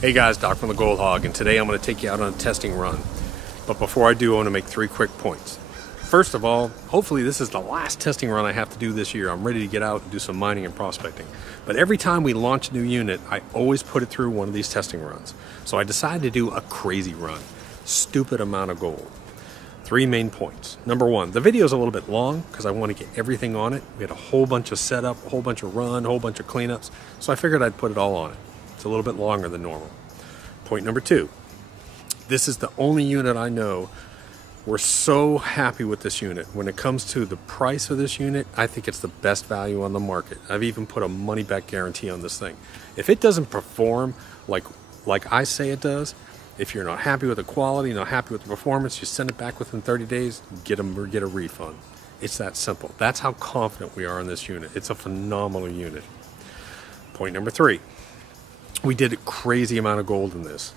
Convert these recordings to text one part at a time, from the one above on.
Hey guys, Doc from the Gold Hog, and today I'm going to take you out on a testing run. But before I do, I want to make 3 quick points. First of all, hopefully this is the last testing run I have to do this year. I'm ready to get out and do some mining and prospecting. But every time we launch a new unit, I always put it through one of these testing runs. So I decided to do a crazy run. Stupid amount of gold. 3 main points. Number 1, the video is a little bit long because I want to get everything on it. We had a whole bunch of setup, a whole bunch of run, a whole bunch of cleanups. So I figured I'd put it all on it. It's a little bit longer than normal. Point number 2, this is the only unit I know we're so happy with this unit. When it comes to the price of this unit, I think it's the best value on the market. I've even put a money back guarantee on this thing. If it doesn't perform like I say it does, if you're not happy with the quality, not happy with the performance, you send it back within 30 days, get a refund. It's that simple. That's how confident we are in this unit. It's a phenomenal unit. Point number 3. We did a crazy amount of gold in this.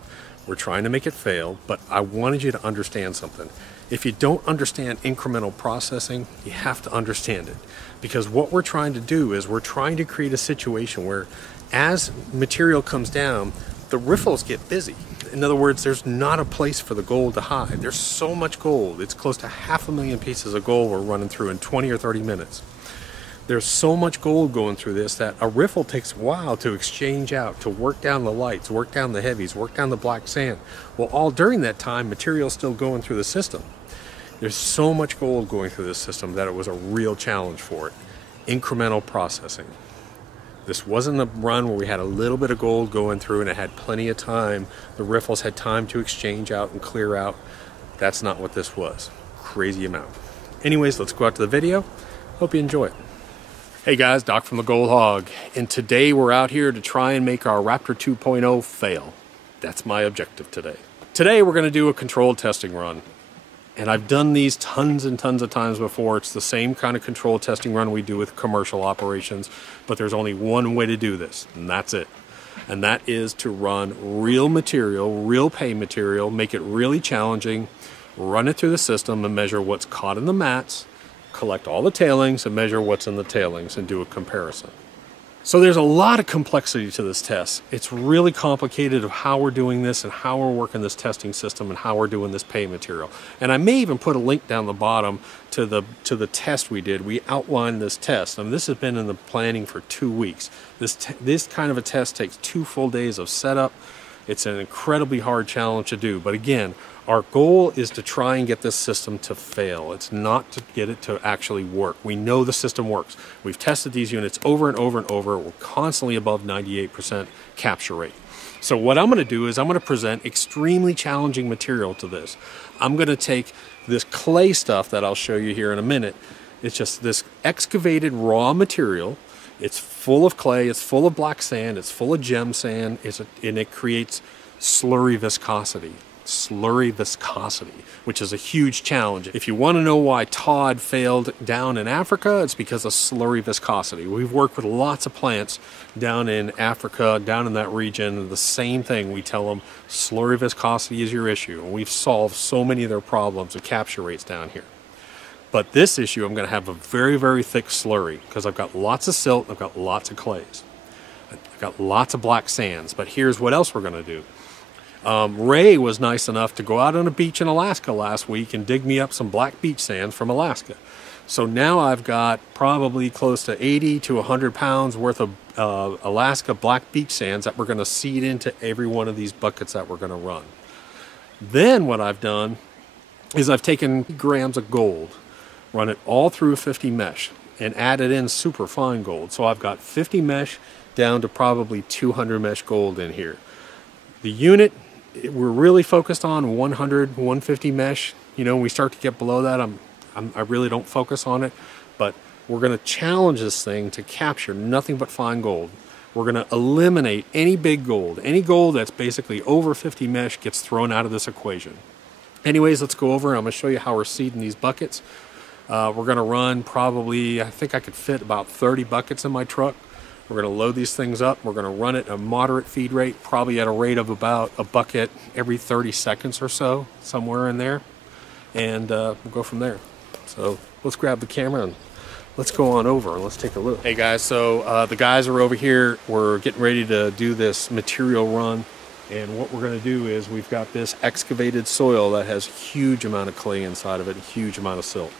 We're trying to make it fail, but I wanted you to understand something. If you don't understand incremental processing, you have to understand it. Because what we're trying to do is we're trying to create a situation where as material comes down, the riffles get busy. In other words, there's not a place for the gold to hide. There's so much gold. It's close to 500,000 pieces of gold we're running through in 20 or 30 minutes. There's so much gold going through this that a riffle takes a while to exchange out, to work down the lights, work down the heavies, work down the black sand. Well, all during that time, material's still going through the system. There's so much gold going through this system that it was a real challenge for it. Incremental processing. This wasn't a run where we had a little bit of gold going through and it had plenty of time. The riffles had time to exchange out and clear out. That's not what this was. Crazy amount. Anyways, let's go out to the video. Hope you enjoy it. Hey guys, Doc from the Gold Hog, and today we're out here to try and make our Raptor 2.0 fail. That's my objective today. Today we're going to do a controlled testing run, and I've done these tons and tons of times before. It's the same kind of controlled testing run we do with commercial operations, but there's only one way to do this, and that's it. And that is to run real material, real pay material, make it really challenging, run it through the system and measure what's caught in the mats, collect all the tailings and measure what's in the tailings and do a comparison. So there's a lot of complexity to this test. It's really complicated of how we're doing this and how we're working this testing system and how we're doing this pay material. And I may even put a link down the bottom to the test we did. We outlined this test. I mean, this has been in the planning for 2 weeks. This kind of a test takes 2 full days of setup. It's an incredibly hard challenge to do. But again, our goal is to try and get this system to fail. It's not to get it to actually work. We know the system works. We've tested these units over and over and over. We're constantly above 98% capture rate. So what I'm going to do is I'm going to present extremely challenging material to this. I'm going to take this clay stuff that I'll show you here in a minute. It's just this excavated raw material. It's full of clay, it's full of black sand, it's full of gem sand, and it creates slurry viscosity. Slurry viscosity, which is a huge challenge. If you want to know why Todd failed down in Africa, it's because of slurry viscosity. We've worked with lots of plants down in Africa, down in that region. The same thing, we tell them slurry viscosity is your issue. And we've solved so many of their problems with capture rates down here. But this issue, I'm going to have a very, very thick slurry because I've got lots of silt, I've got lots of clays. I've got lots of black sands. But here's what else we're going to do. Ray was nice enough to go out on a beach in Alaska last week and dig me up some black beach sands from Alaska. So now I've got probably close to 80 to 100 pounds worth of Alaska black beach sands that we're going to seed into every one of these buckets that we're going to run. Then what I've done is I've taken grams of gold, run it all through a 50 mesh, and added in super fine gold. So I've got 50 mesh down to probably 200 mesh gold in here. The unit, we're really focused on 100, 150 mesh. You know, when we start to get below that, I really don't focus on it. But we're going to challenge this thing to capture nothing but fine gold. We're going to eliminate any big gold. Any gold that's basically over 50 mesh gets thrown out of this equation. Anyways, let's go over. I'm going to show you how we're seeding these buckets. We're going to run probably, I think I could fit about 30 buckets in my truck. We're going to load these things up. We're going to run it at a moderate feed rate, probably at a rate of about a bucket every 30 seconds or so, somewhere in there. And we'll go from there. So let's grab the camera and let's go on over and let's take a look. Hey guys, so the guys are over here. We're getting ready to do this material run. And what we're going to do is we've got this excavated soil that has a huge amount of clay inside of it, a huge amount of silt.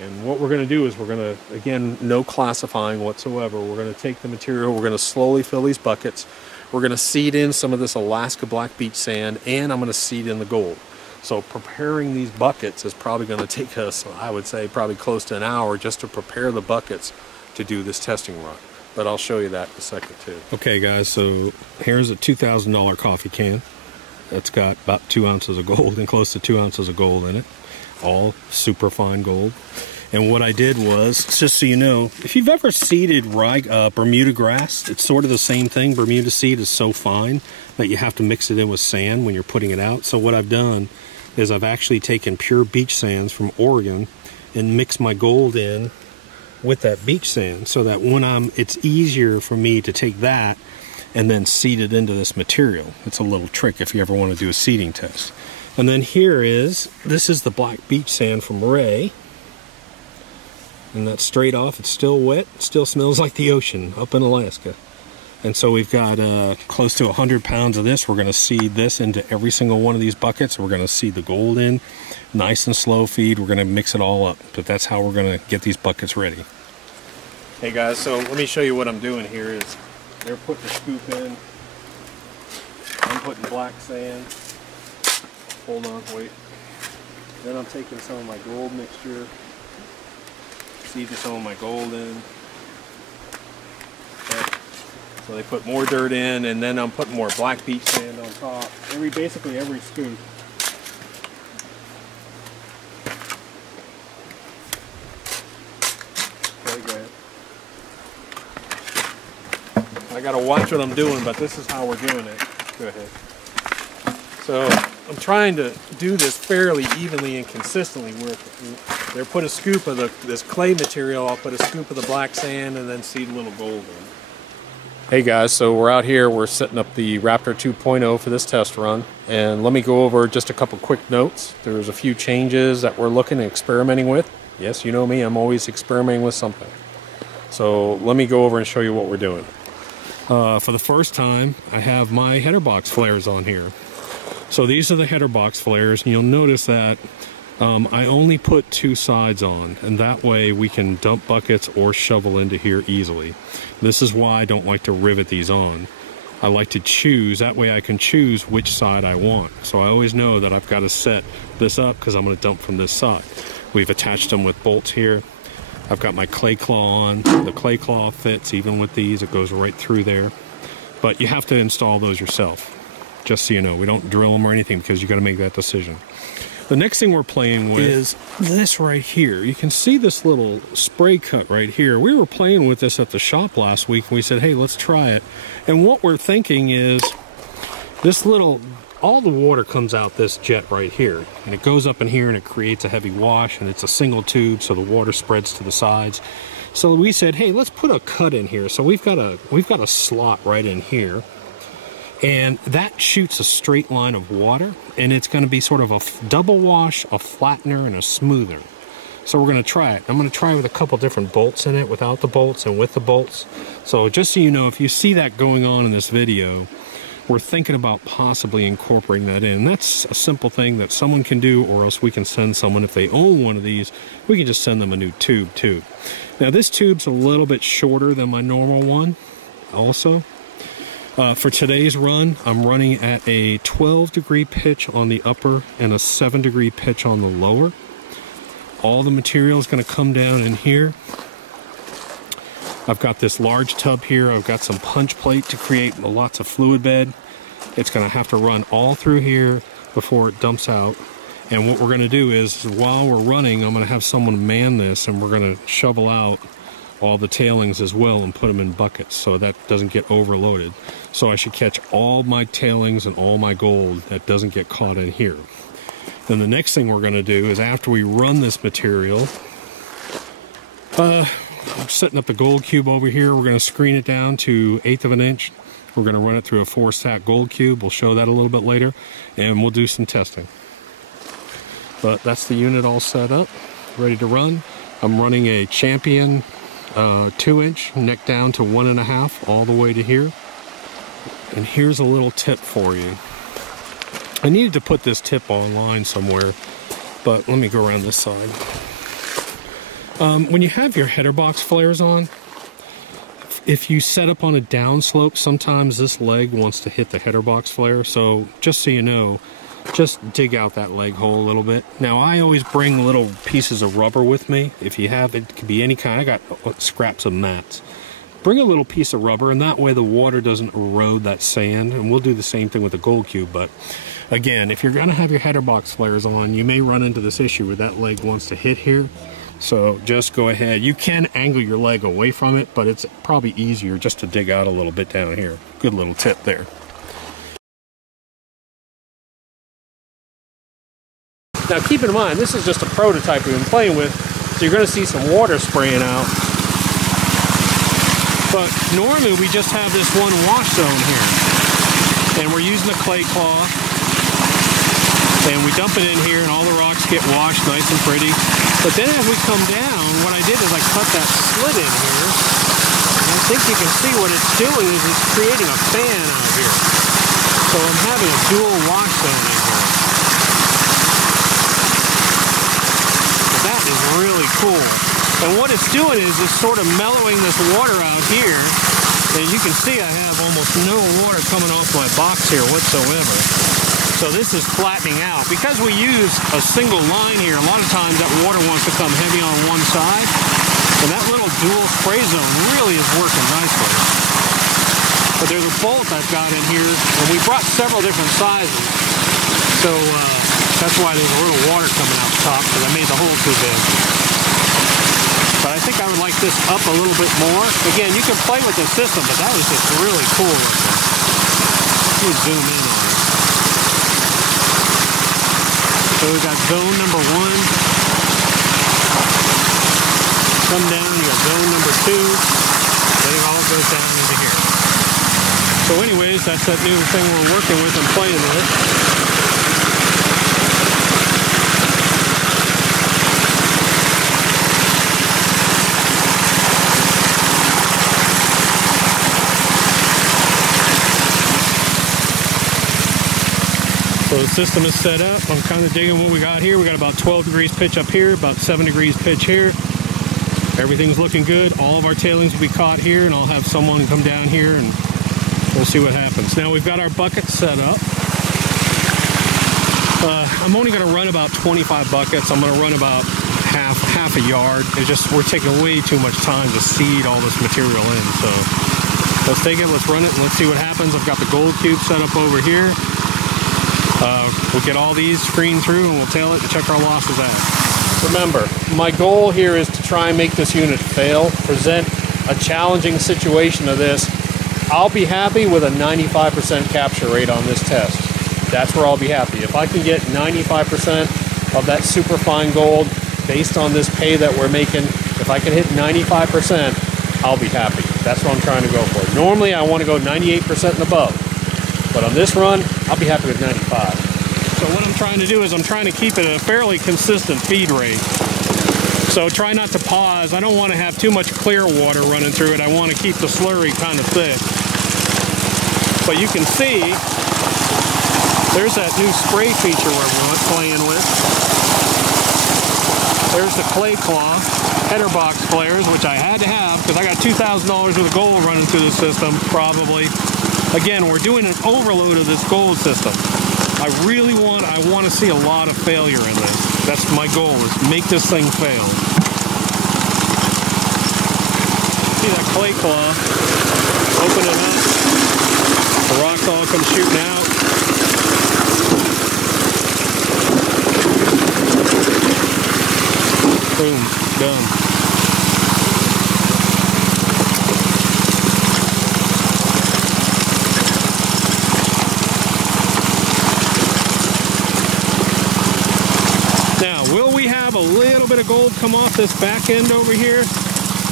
And what we're going to do is we're going to, again, no classifying whatsoever. We're going to take the material, we're going to slowly fill these buckets. We're going to seed in some of this Alaska black beach sand, and I'm going to seed in the gold. So preparing these buckets is probably going to take us, I would say, probably close to an hour just to prepare the buckets to do this testing run. But I'll show you that in a second too. Okay guys, so here's a $2,000 coffee can. It's got about 2 ounces of gold and close to 2 ounces of gold in it. All super fine gold. And what I did was, just so you know, if you've ever seeded Bermuda grass, it's sort of the same thing. Bermuda seed is so fine that you have to mix it in with sand when you're putting it out. So what I've done is I've actually taken pure beach sands from Oregon and mixed my gold in with that beach sand, so that when it's easier for me to take that and then seed it into this material. It's a little trick if you ever want to do a seeding test. And then this is the black beach sand from Ray. And that's straight off. It's still wet. It still smells like the ocean up in Alaska. And so we've got close to 100 pounds of this. We're going to seed this into every single one of these buckets. We're going to seed the gold in. Nice and slow feed. We're going to mix it all up. But that's how we're going to get these buckets ready. Hey guys, so let me show you what I'm doing here. Is they're putting the scoop in. I'm putting black sand. Hold on, wait. Then I'm taking some of my gold mixture. Seeding some of my gold in. Okay. So they put more dirt in, and then I'm putting more black beach sand on top. Basically every scoop. Okay, good. I gotta watch what I'm doing, but this is how we're doing it. Go ahead. So I'm trying to do this fairly evenly and consistently. They put a scoop of this clay material, I'll put a scoop of the black sand, and then seed a little gold in. Hey guys, so we're out here, we're setting up the Raptor 2.0 for this test run, and let me go over just a couple quick notes. There's a few changes that we're looking and experimenting with. Yes, you know me, I'm always experimenting with something. So let me go over and show you what we're doing. For the first time, I have my header box flares on here. So these are the header box flares, and you'll notice that I only put 2 sides on, and that way we can dump buckets or shovel into here easily. This is why I don't like to rivet these on. I like to choose, that way I can choose which side I want. So I always know that I've got to set this up because I'm going to dump from this side. We've attached them with bolts here. I've got my clay claw on. The clay claw fits even with these, it goes right through there. But you have to install those yourself, just so you know. We don't drill them or anything because you got to make that decision. The next thing we're playing with is this right here. You can see this little spray cut right here. We were playing with this at the shop last week, and we said, hey, let's try it. And what we're thinking is this all the water comes out this jet right here, and it goes up in here and it creates a heavy wash, and it's a single tube, so the water spreads to the sides. So we said, hey, let's put a cut in here. So we've got a slot right in here. And that shoots a straight line of water, and it's going to be sort of a double wash, a flattener, and a smoother. So we're going to try it. I'm going to try with a couple different bolts in it, without the bolts and with the bolts. So just so you know, if you see that going on in this video, we're thinking about possibly incorporating that in. That's a simple thing that someone can do, or else we can send someone, if they own one of these, we can just send them a new tube too. Now this tube's a little bit shorter than my normal one also. For today's run, I'm running at a 12-degree pitch on the upper and a 7-degree pitch on the lower. All the material is going to come down in here. I've got this large tub here. I've got some punch plate to create lots of fluid bed. It's going to have to run all through here before it dumps out. And what we're going to do is, while we're running, I'm going to have someone man this, and we're going to shovel out all the tailings as well and put them in buckets so that doesn't get overloaded. So I should catch all my tailings and all my gold that doesn't get caught in here. Then the next thing we're going to do is, after we run this material, I'm setting up the gold cube over here. We're going to screen it down to 1/8 of an inch. We're going to run it through a 4-stack gold cube. We'll show that a little bit later, and we'll do some testing. But that's the unit all set up, ready to run. I'm running a Champion 2-inch neck down to 1.5 all the way to here. And here's a little tip for you. I needed to put this tip online somewhere, but let me go around this side. When you have your header box flares on, if you set up on a downslope, sometimes this leg wants to hit the header box flare. So just so you know, just dig out that leg hole a little bit. Now I always bring little pieces of rubber with me. If you have, it could be any kind. I got scraps of mats. Bring a little piece of rubber, and that way the water doesn't erode that sand. And we'll do the same thing with the gold cube. But again, if you're gonna have your header box flares on, you may run into this issue where that leg wants to hit here. So just go ahead. You can angle your leg away from it, but it's probably easier just to dig out a little bit down here. Good little tip there. Now keep in mind, this is just a prototype we've been playing with, so you're going to see some water spraying out. But normally we just have this one wash zone here. And we're using a clay cloth. And we dump it in here and all the rocks get washed nice and pretty. But then as we come down, what I did is I cut that slit in here. And I think you can see what it's doing is it's creating a fan out here. So I'm having a dual wash zone in here. So that is really cool. And what it's doing is it's sort of mellowing this water out here. And as you can see, I have almost no water coming off my box here whatsoever. So this is flattening out. Because we use a single line here, a lot of times that water wants to come heavy on one side. And that little dual spray zone really is working nicely. But there's a bolt I've got in here, and we brought several different sizes. So that's why there's a little water coming out the top, because I made the hole too big. But I think I would like this up a little bit more. Again, you can play with the system, but that was just really cool looking. Let me zoom in on it. So we got zone number 1. Come down, you got zone number 2. Then it all goes down into here. So anyways, that's that new thing we're working with and playing with. So the system is set up. I'm kind of digging what we got here. We got about 12 degrees pitch up here, about 7 degrees pitch here. Everything's looking good. All of our tailings will be caught here, and I'll have someone come down here and we'll see what happens. Now we've got our bucket set up. I'm only going to run about 25 buckets. I'm going to run about half a yard. It's just we're taking way too much time to seed all this material in. So let's take it, let's run it, and let's see what happens. I've got the gold cube set up over here. We'll get all these screened through and we'll tail it and check our losses out. Remember, my goal here is to try and make this unit fail, present a challenging situation to this. I'll be happy with a 95% capture rate on this test. That's where I'll be happy. If I can get 95% of that super fine gold based on this pay that we're making, if I can hit 95%, I'll be happy. That's what I'm trying to go for. Normally I want to go 98% and above. But on this run, I'll be happy with 95. So what I'm trying to do is I'm trying to keep it at a fairly consistent feed rate. So try not to pause. I don't want to have too much clear water running through it. I want to keep the slurry kind of thick. But you can see, there's that new spray feature we're playing with. There's the clay cloth, header box flares, which I had to have because I got $2,000 worth of gold running through the system, probably. Again, we're doing an overload of this gold system. I want to see a lot of failure in this. That's my goal, is make this thing fail. See that clay cloth? Open it up. The rocks all come shooting out. Boom, done. Bit of gold come off this back end over here?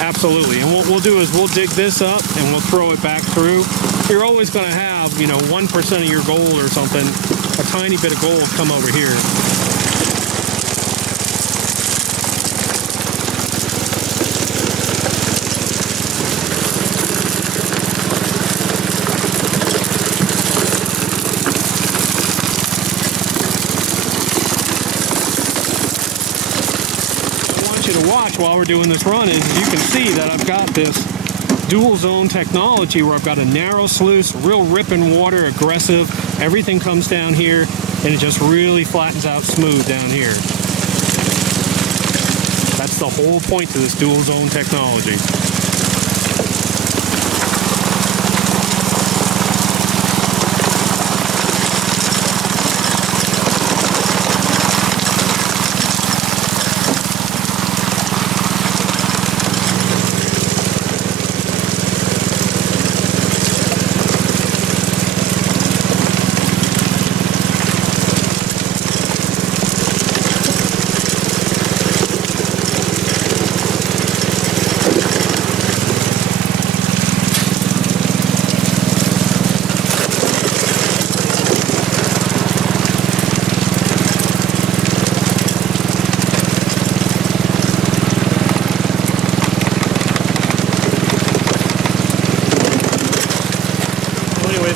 Absolutely. And what we'll do is we'll dig this up and we'll throw it back through. You're always going to have, 1% of your gold or something, a tiny bit of gold come over here. want you to watch while we're doing this run is you can see that I've got this dual zone technology where I've got a narrow sluice, real ripping water, aggressive. Everything comes down here and it just really flattens out smooth down here. That's the whole point to this dual zone technology.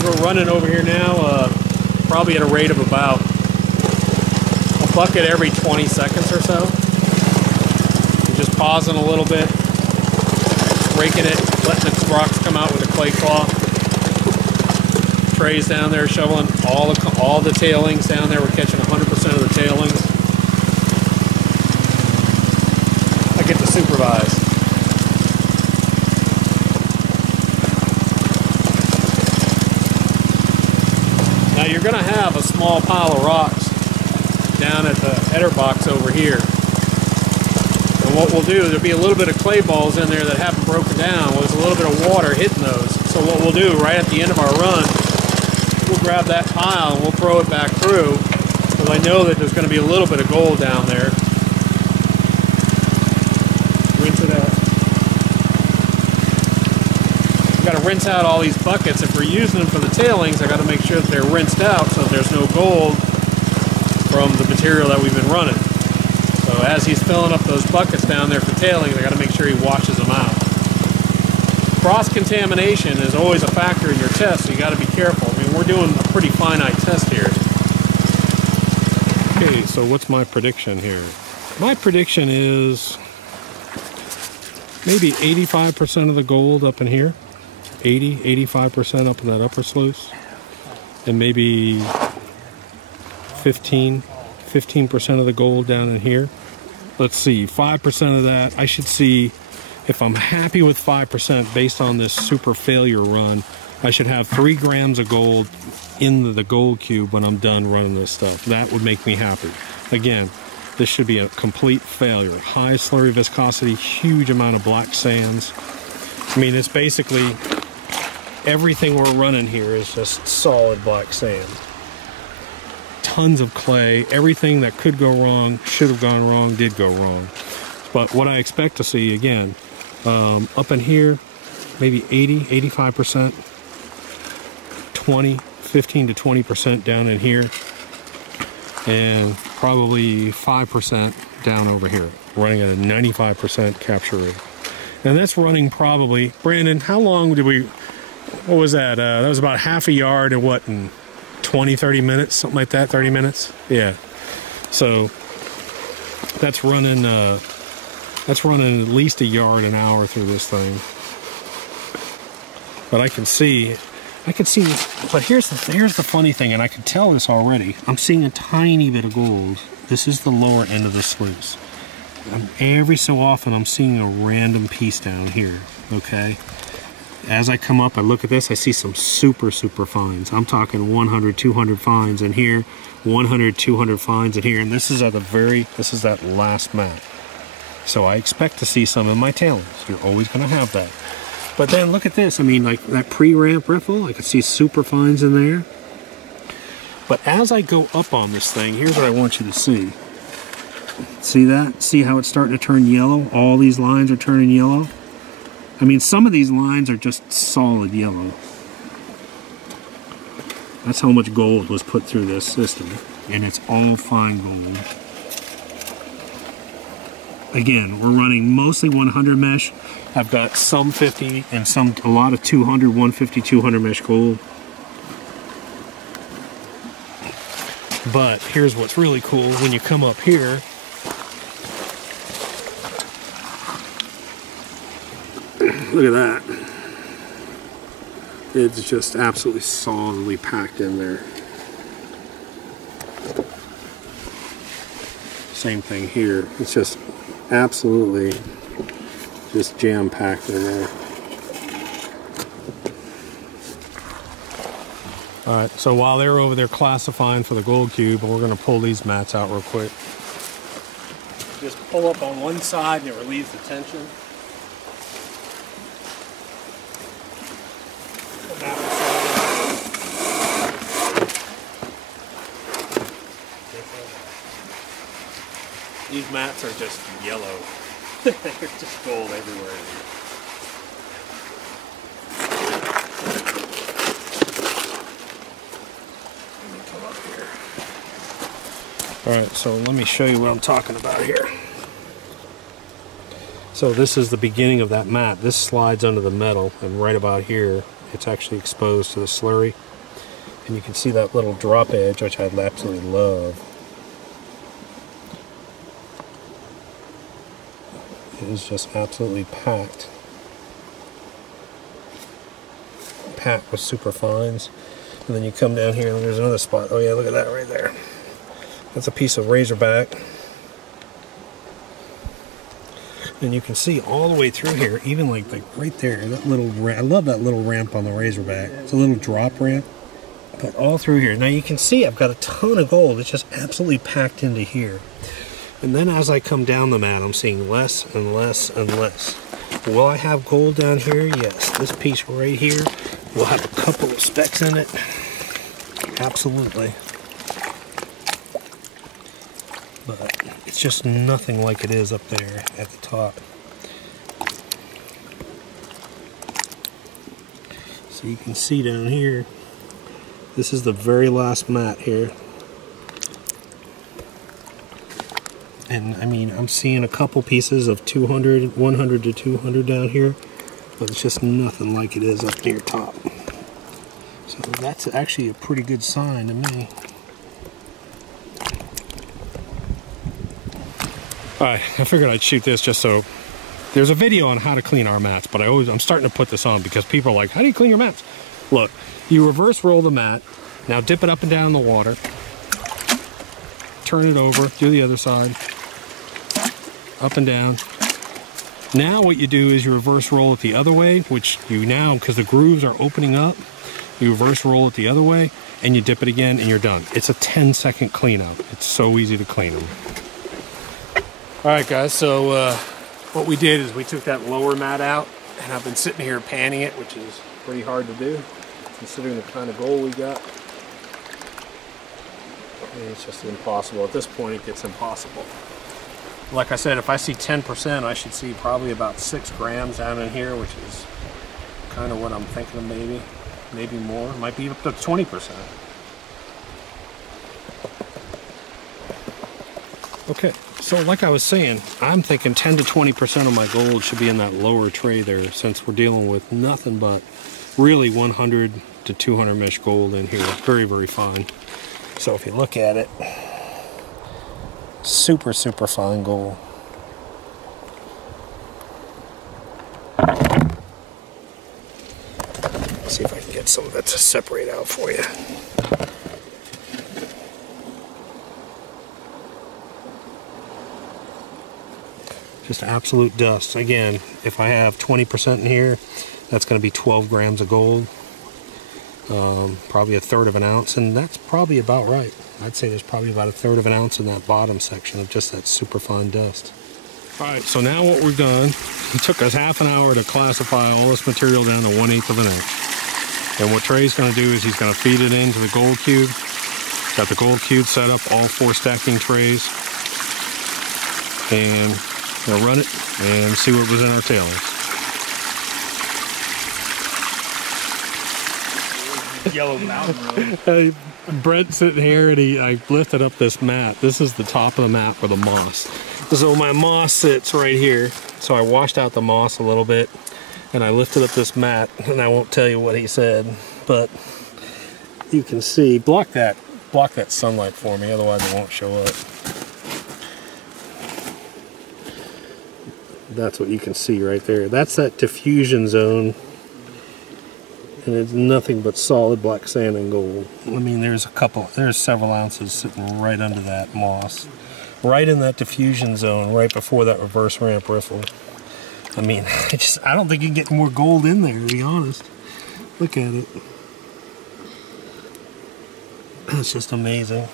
We're running over here now, probably at a rate of about a bucket every 20 seconds or so. We're just pausing a little bit, raking it, letting the rocks come out with a clay cloth. Trays down there shoveling all the tailings down there. We're catching 100% of the tailings. I get to supervise. Now you're going to have a small pile of rocks down at the header box over here. And what we'll do, there'll be a little bit of clay balls in there that haven't broken down. Well, there's a little bit of water hitting those. So what we'll do right at the end of our run, we'll grab that pile and we'll throw it back through, because I know that there's going to be a little bit of gold down there. Rinse it out. Got to rinse out all these buckets. If we're using them for the tailings, I got to make sure that they're rinsed out so that there's no gold from the material that we've been running. So as he's filling up those buckets down there for tailings, I got to make sure he washes them out. Cross-contamination is always a factor in your test, so you got to be careful. I mean, we're doing a pretty finite test here. Okay, so what's my prediction here? My prediction is maybe 85% of the gold up in here. 85% up in that upper sluice, and maybe 15% of the gold down in here. Let's see, 5% of that. I should see, if I'm happy with 5% based on this super failure run, I should have 3 grams of gold in the gold cube when I'm done running this stuff. That would make me happy. Again, this should be a complete failure. High slurry viscosity, huge amount of black sands. I mean, it's basically everything we're running here is just solid black sand. Tons of clay. Everything that could go wrong, should have gone wrong, did go wrong. But what I expect to see, again, up in here, maybe 85%, 15 to 20% down in here, and probably 5% down over here, running at a 95% capture rate. And that's running probably, Brandon, how long did we, what was that? That was about half a yard in what, in 20, 30 minutes, something like that, 30 minutes? Yeah. So that's running at least a yard an hour through this thing. But I can see, but here's the funny thing, and I can tell this already. I'm seeing a tiny bit of gold. This is the lower end of the sluice. Every so often I'm seeing a random piece down here, okay? As I come up, I look at this, I see some super fines. I'm talking 100, 200 fines in here, 100, 200 fines in here, and this is that last mat. So I expect to see some in my tailings. You're always going to have that. But then look at this. I mean, like that pre-ramp riffle, I could see super fines in there. But as I go up on this thing, here's what I want you to see. See that? See how it's starting to turn yellow? All these lines are turning yellow. I mean, some of these lines are just solid yellow. That's how much gold was put through this system. And it's all fine gold. Again, we're running mostly 100 mesh. I've got some 50 and a lot of 200, 150, 200 mesh gold. But here's what's really cool. When you come up here, Look at that. It's just absolutely solidly packed in there. Same thing here. It's just absolutely just jam-packed in there. Alright, so while they're over there classifying for the gold cube, we're going to pull these mats out real quick. Just pull up on one side and it relieves the tension. These mats are just yellow. They're just gold everywhere. Let me come up here. Alright, so let me show you what I'm talking about here. So this is the beginning of that mat. This slides under the metal, and right about here, it's actually exposed to the slurry. And you can see that little drop edge, which I absolutely love. It is just absolutely packed. Packed with super fines. And then you come down here and there's another spot. Oh yeah, look at that right there. That's a piece of razorback. And you can see all the way through here, even like right there, that little I love that little ramp on the razorback. It's a little drop ramp. But all through here. Now you can see I've got a ton of gold. It's just absolutely packed into here. And then as I come down the mat, I'm seeing less and less and less. Will I have gold down here? Yes. This piece right here will have a couple of specks in it. Absolutely. But it's just nothing like it is up there at the top. So you can see down here, this is the very last mat here. And I mean, I'm seeing a couple pieces of 200, 100 to 200 down here, but it's just nothing like it is up near top. So that's actually a pretty good sign to me. Alright, I figured I'd shoot this just so... There's a video on how to clean our mats, but I'm starting to put this on because people are like, how do you clean your mats? Look, you reverse roll the mat, now dip it up and down in the water, turn it over, do the other side, up and down. Now what you do is you reverse roll it the other way, which you now, because the grooves are opening up, you reverse roll it the other way, and you dip it again, and you're done. It's a 10-second cleanup. It's so easy to clean them. Alright guys, so what we did is we took that lower mat out, and I've been sitting here panning it, which is pretty hard to do, considering the kind of gold we got. And it's just impossible. At this point, it gets impossible. Like I said, if I see 10%, I should see probably about 6 grams down in here, which is kind of what I'm thinking of maybe. Maybe more. Might be up to 20%. Okay, so like I was saying, I'm thinking 10 to 20% of my gold should be in that lower tray there, since we're dealing with nothing but really 100 to 200 mesh gold in here. Very, very fine. So if you look at it, super, super fine gold. Let's see if I can get some of that to separate out for you. Just absolute dust. Again, if I have 20% in here, that's going to be 12 grams of gold. Probably 1/3 of an ounce, and that's probably about right. I'd say there's probably about 1/3 of an ounce in that bottom section of just that super fine dust. Alright, so now what we've done, it took us half an hour to classify all this material down to 1/8 of an inch. And what Trey's going to do is he's going to feed it into the gold cube. Got the gold cube set up, all 4 stacking trays. And we'll run it and see what was in our tailings. Yellow mountain road. Brent's sitting here and I lifted up this mat. This is the top of the mat for the moss. So my moss sits right here. So I washed out the moss a little bit and I lifted up this mat, and I won't tell you what he said, but you can see, block that sunlight for me, otherwise it won't show up. That's what you can see right there. That's that diffusion zone. And it's nothing but solid black sand and gold. I mean, there's several ounces sitting right under that moss. Right in that diffusion zone, right before that reverse ramp riffle. I mean, I don't think you can get more gold in there, to be honest. Look at it. It's just amazing.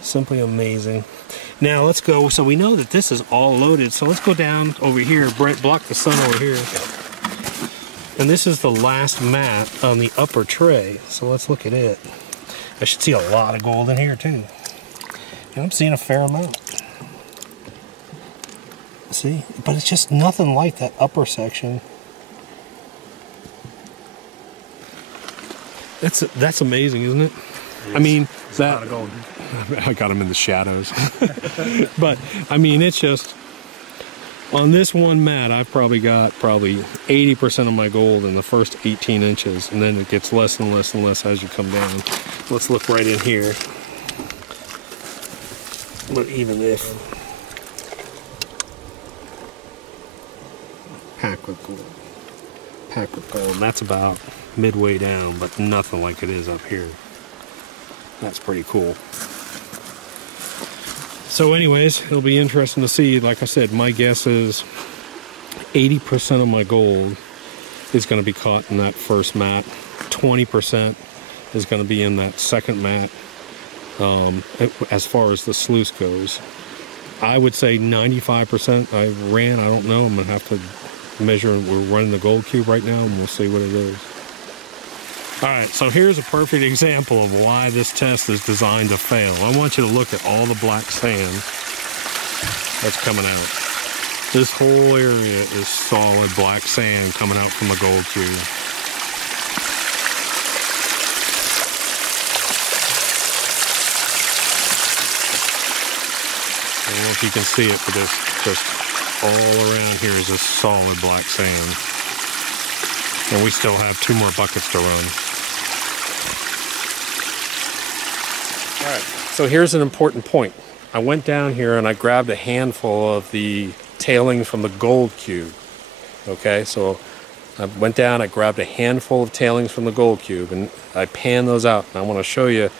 Simply amazing. Now let's go, so we know that this is all loaded, so let's go down over here, block the sun over here. And this is the last mat on the upper tray, so let's look at it. I should see a lot of gold in here too. And I'm seeing a fair amount. See? But it's just nothing like that upper section. That's amazing, isn't it? I mean, it's a lot of gold. I got them in the shadows. But, I mean, it's just, on this one mat, I've probably got 80% of my gold in the first 18 inches, and then it gets less and less and less as you come down. Let's look right in here. But even if packed with gold, that's about midway down, but nothing like it is up here. That's pretty cool. So anyways, it'll be interesting to see. Like I said, my guess is 80% of my gold is going to be caught in that first mat. 20% is going to be in that second mat. As far as the sluice goes, I would say 95% I don't know. I'm going to have to measure. We're running the gold cube right now, and we'll see what it is. Alright, so here's a perfect example of why this test is designed to fail. I want you to look at all the black sand that's coming out. This whole area is solid black sand coming out from the gold cube. I don't know if you can see it, but just all around here is this solid black sand. And we still have 2 more buckets to run. Alright, so here's an important point. I went down here and I grabbed a handful of the tailings from the gold cube. Okay, so I went down, I grabbed a handful of tailings from the gold cube, and I panned those out. And I want to show you,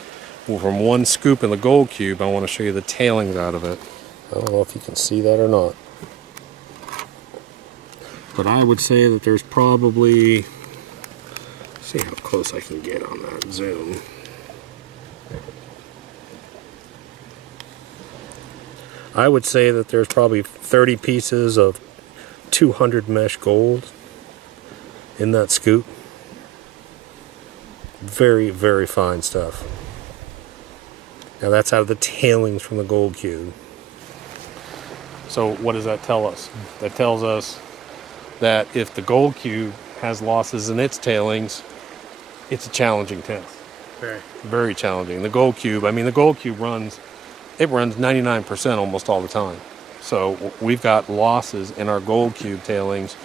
from one scoop in the gold cube, I want to show you the tailings out of it. I don't know if you can see that or not. But I would say that there's probably, see how close I can get on that zoom. I would say that there's probably 30 pieces of 200 mesh gold in that scoop. Very, very fine stuff. Now that's out of the tailings from the gold cube. So what does that tell us? That tells us that if the gold cube has losses in its tailings, it's a challenging test. Very challenging. The gold cube, I mean, the gold cube runs 99% almost all the time. So we've got losses in our gold cube tailings.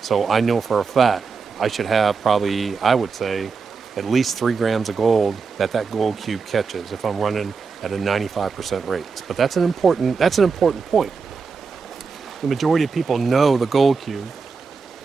So I know for a fact I should have probably, I would say, at least 3 grams of gold that gold cube catches if I'm running at a 95% rate. But that's an important point. The majority of people know the gold cube,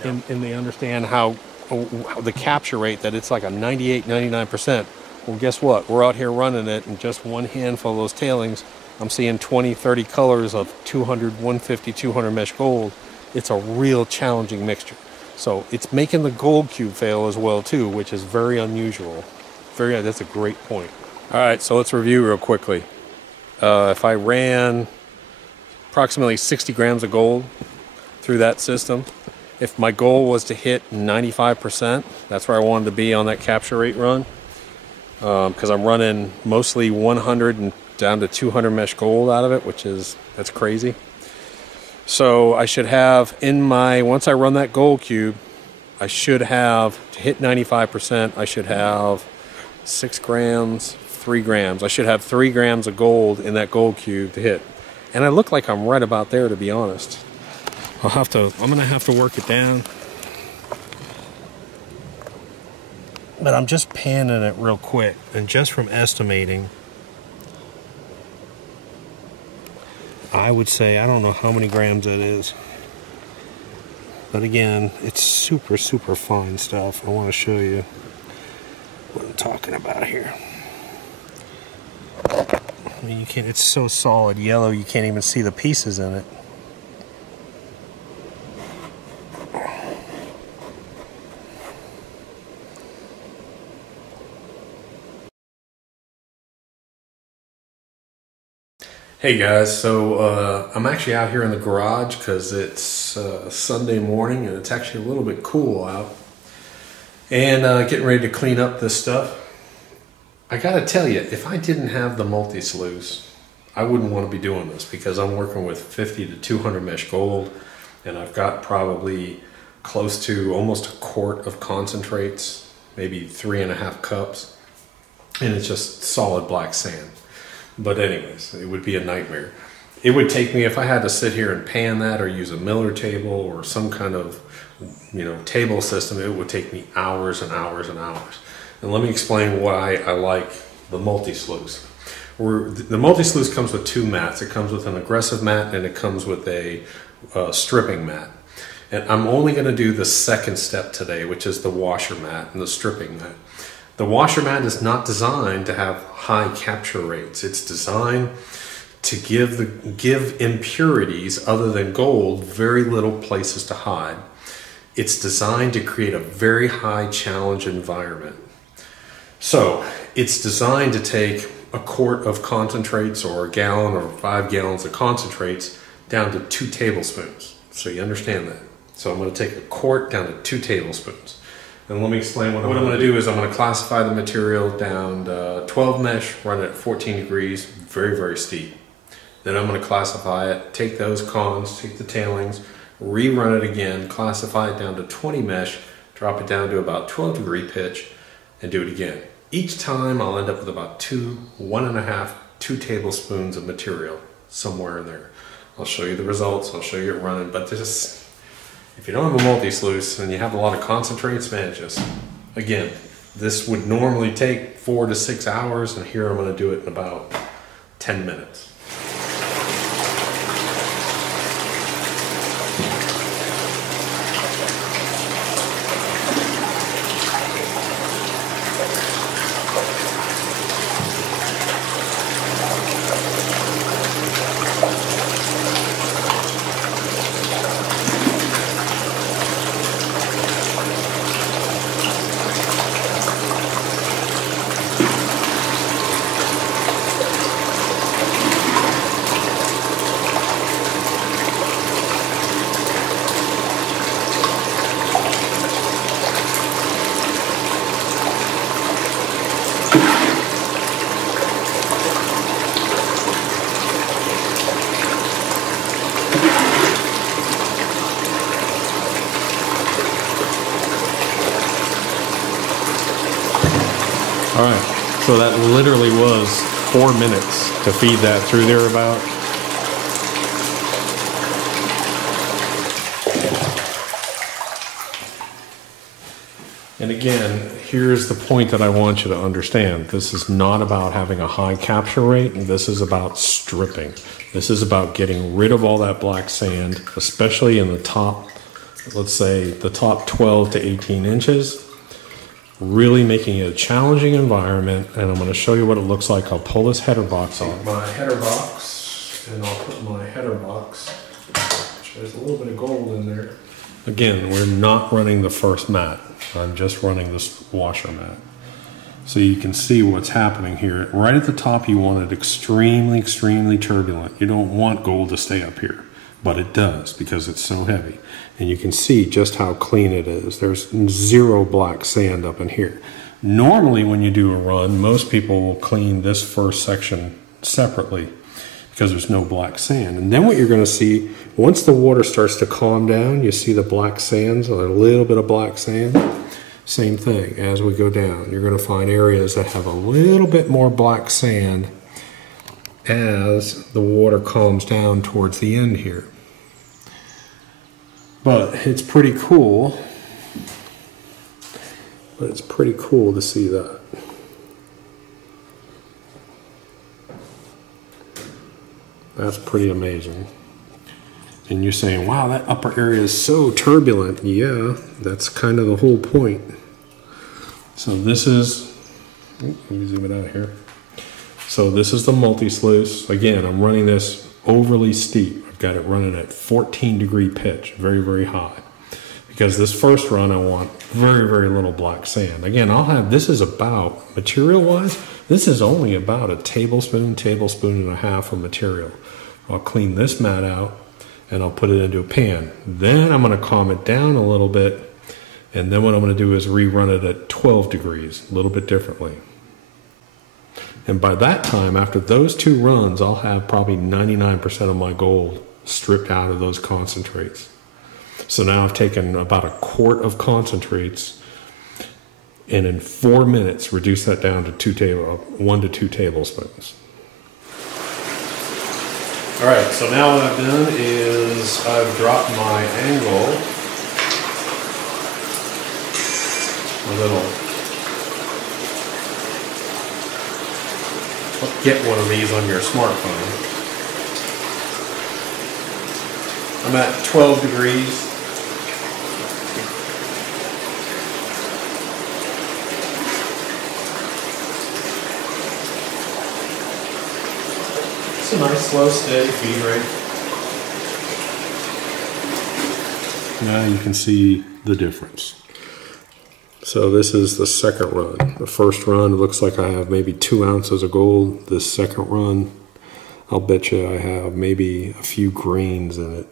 and they understand how the capture rate, that it's like a 98-99%. Well, guess what? We're out here running it, and just one handful of those tailings, I'm seeing 20-30 colors of 200, 150, 200 mesh gold. It's a real challenging mixture. So it's making the gold cube fail as well too, which is very unusual. That's a great point. All right, so let's review real quickly. If I ran approximately 60 grams of gold through that system, if my goal was to hit 95%, that's where I wanted to be on that capture rate run, because I'm running mostly 100 and down to 200 mesh gold out of it, that's crazy. So I should have once I run that gold cube, I should have, to hit 95%, I should have 6 grams, 3 grams. I should have 3 grams of gold in that gold cube to hit. And I look like I'm right about there, to be honest. I'm gonna have to work it down. But I'm just panning it real quick, and just from estimating, I would say, I don't know how many grams that is. But again, it's super, super fine stuff. I want to show you what I'm talking about here. I mean, you can't, it's so solid yellow, you can't even see the pieces in it. Hey guys, so I'm actually out here in the garage because it's Sunday morning and it's actually a little bit cool out. And getting ready to clean up this stuff. I gotta tell you, if I didn't have the multi-sluice, I wouldn't want to be doing this because I'm working with 50 to 200 mesh gold and I've got probably close to almost a quart of concentrates, maybe 3.5 cups, and it's just solid black sand. But anyways, it would be a nightmare. It would take me, if I had to sit here and pan that or use a miller table or some kind of, table system, it would take me hours and hours and hours. And let me explain why I like the multi-sluice. The multi-sluice comes with 2 mats. It comes with an aggressive mat and it comes with a stripping mat. And I'm only going to do the second step today, which is the washer mat and the stripping mat. The washer mat is not designed to have high capture rates. It's designed to give impurities other than gold very little places to hide. It's designed to create a very high challenge environment. So it's designed to take a quart of concentrates or a gallon or 5 gallons of concentrates down to 2 tablespoons. So you understand that. So I'm going to take a quart down to 2 tablespoons. And let me explain what I'm going to do is I'm going to classify the material down to 12 mesh, run it at 14 degrees, very, very steep. Then I'm going to classify it, take those cons, take the tailings, rerun it again, classify it down to 20 mesh, drop it down to about 12 degree pitch, and do it again. Each time I'll end up with about 1.5, 2 tablespoons of material somewhere in there. I'll show you the results, I'll show you it running, but if you don't have a multi-sluice and you have a lot of concentrates, man, again, this would normally take 4 to 6 hours, and here I'm going to do it in about 10 minutes. All right, so that literally was 4 minutes to feed that through there about. And again, here's the point that I want you to understand. This is not about having a high capture rate, and this is about stripping. This is about getting rid of all that black sand, especially in the top, let's say the top 12 to 18 inches. Really making it a challenging environment, and I'm going to show you what it looks like. I'll pull this header box off. My header box, and I'll put my header box, which has a little bit of gold in there. Again, we're not running the first mat. I'm just running this washer mat. So you can see what's happening here. Right at the top, you want it extremely, extremely turbulent. You don't want gold to stay up here, but it does because it's so heavy. And you can see just how clean it is. There's 0 black sand up in here. Normally when you do a run, most people will clean this first section separately because there's no black sand. And then what you're going to see, once the water starts to calm down, you see the black sands, a little bit of black sand. Same thing as we go down. You're going to find areas that have a little bit more black sand as the water calms down towards the end here. But it's pretty cool. But it's pretty cool to see that. That's pretty amazing. And you're saying, wow, that upper area is so turbulent. Yeah, that's kind of the whole point. So this is, let me zoom it out here. So this is the multi-sluice. Again, I'm running this overly steep. I've got it running at 14-degree pitch, very, very high. Because this first run, I want very, very little black sand. Again, this is about, material-wise, this is only about a tablespoon and a half of material. I'll clean this mat out, and I'll put it into a pan. Then I'm going to calm it down a little bit, and then what I'm going to do is rerun it at 12 degrees, a little bit differently. And by that time, after those 2 runs, I'll have probably 99% of my gold stripped out of those concentrates. So now I've taken about a quart of concentrates, and in 4 minutes, reduce that down to 1 to 2 tablespoons. All right, so now what I've done is I've dropped my angle a little. Get one of these on your smartphone. I'm at 12 degrees. It's a nice slow, steady feed rate. Now you can see the difference. So this is the second run. The first run, it looks like I have maybe 2 ounces of gold. This second run, I'll bet you I have maybe a few grains in it.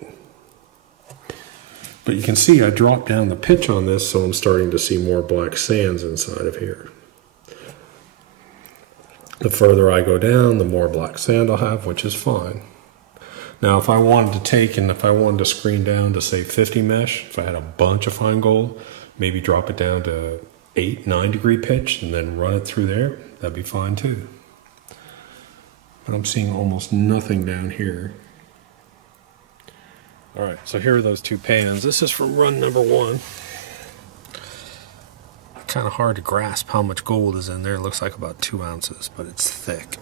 But you can see I dropped down the pitch on this, so I'm starting to see more black sands inside of here. The further I go down, the more black sand I'll have, which is fine. Now, if I wanted to take and if I wanted to screen down to say 50 mesh, if I had a bunch of fine gold, maybe drop it down to 8-9 degree pitch and then run it through there, that'd be fine too. But I'm seeing almost nothing down here. All right, so here are those 2 pans. This is from run number 1. Kind of hard to grasp how much gold is in there. It looks like about 2 ounces, but it's thick.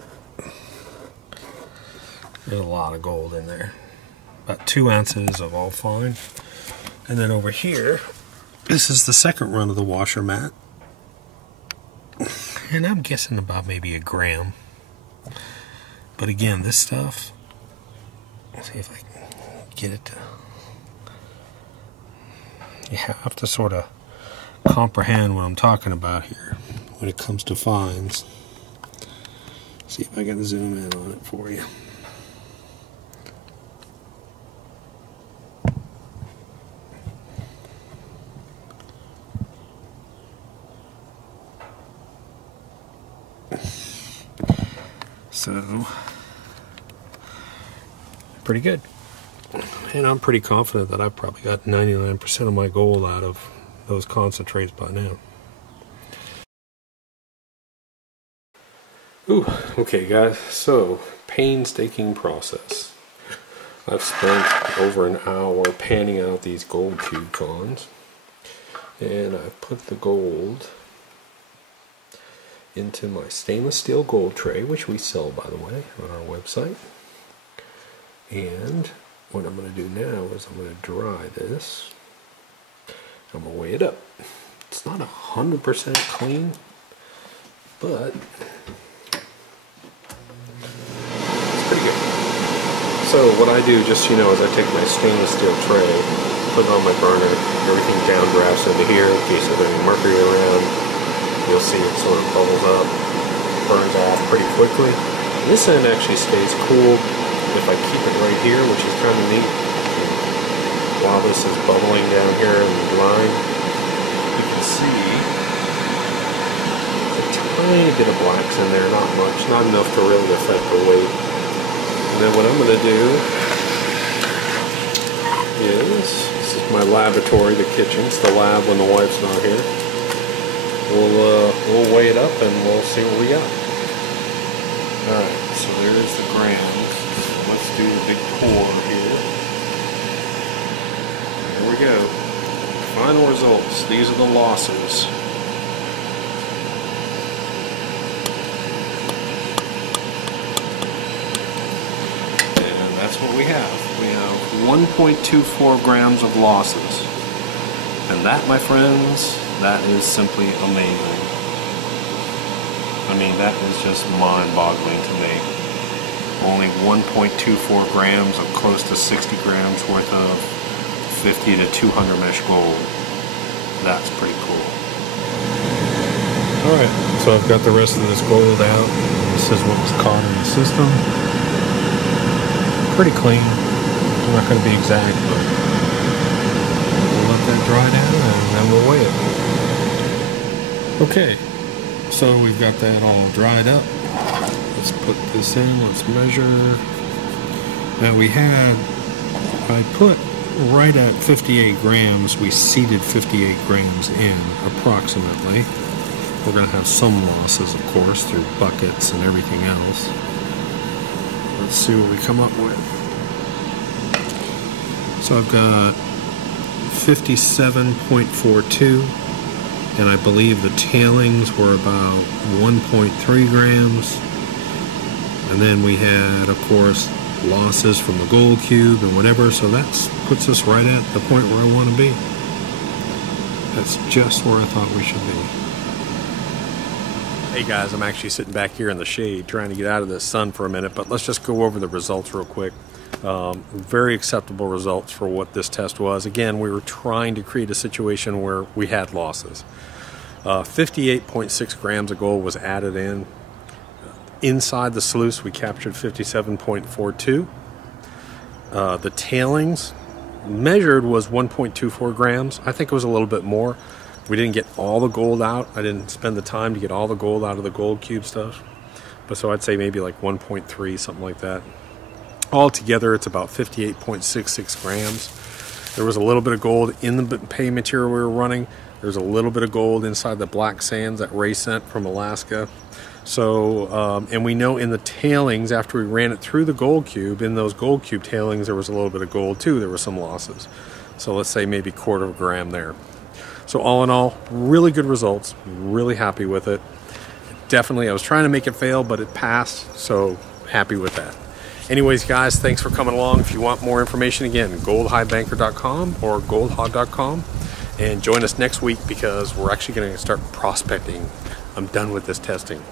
There's a lot of gold in there. About 2 ounces of all fine. And then over here, this is the second run of the washer mat. And I'm guessing about maybe a gram. But again, this stuff, let's see if I can get it to, you have to sort of comprehend what I'm talking about here when it comes to fines. See if I can zoom in on it for you. So, pretty good. And I'm pretty confident that I've probably got 99% of my gold out of those concentrates by now. Ooh, okay guys, so painstaking process. I've spent over an hour panning out these gold tube cons, and I put the gold into my stainless steel gold tray, which we sell, by the way, on our website. And what I'm going to do now is I'm going to dry this. I'm going to weigh it up. It's not 100% clean, but it's pretty good. So what I do, just so you know, is I take my stainless steel tray, put it on my burner, everything downdrafts into here in case there's any mercury around. You'll see it sort of bubbles up, burns off pretty quickly. And this end actually stays cool if I keep it right here, which is kind of neat. While this is bubbling down here in the line, you can see a tiny bit of blacks in there, not much, not enough to really affect the weight. And then what I'm going to do is, this is my laboratory, the kitchen, it's the lab when the wife's not here. We'll weigh it up and we'll see what we got. Alright, so there's the grams. Let's do the big pour here. There we go. Final results. These are the losses. And that's what we have. We have 1.24 grams of losses. And that, my friends, that is simply amazing. I mean, that is just mind-boggling to me. Only 1.24 grams of close to 60 grams worth of 50 to 200 mesh gold. That's pretty cool. Alright, so I've got the rest of this gold out. This is what was caught in the system. Pretty clean. I'm not going to be exact, but we'll let that dry down and then we'll weigh it. Okay, so we've got that all dried up. Let's put this in, let's measure. Now I put right at 58 grams, we seeded 58 grams in approximately. We're going to have some losses, of course, through buckets and everything else. Let's see what we come up with. So I've got 57.42, and I believe the tailings were about 1.3 grams. And then we had, of course, losses from the gold cube and whatever, so that puts us right at the point where I want to be. That's just where I thought we should be. Hey guys, I'm actually sitting back here in the shade trying to get out of the sun for a minute, but let's just go over the results real quick. Very acceptable results for what this test was. Again, we were trying to create a situation where we had losses. 58.6 grams of gold was added in. Inside the sluice, we captured 57.42. The tailings measured was 1.24 grams. I think it was a little bit more. We didn't get all the gold out. I didn't spend the time to get all the gold out of the gold cube stuff. But so I'd say maybe like 1.3, something like that. Altogether, it's about 58.66 grams. There was a little bit of gold in the pay material we were running. There's a little bit of gold inside the black sands that Ray sent from Alaska. So, and we know in the tailings, after we ran it through the gold cube, in those gold cube tailings, there was a little bit of gold too. There were some losses. So let's say maybe 1/4 gram there. So all in all, really good results. Really happy with it. Definitely, I was trying to make it fail, but it passed. So happy with that. Anyways, guys, thanks for coming along. If you want more information, again, goldhighbanker.com or goldhog.com. And join us next week because we're actually going to start prospecting. I'm done with this testing.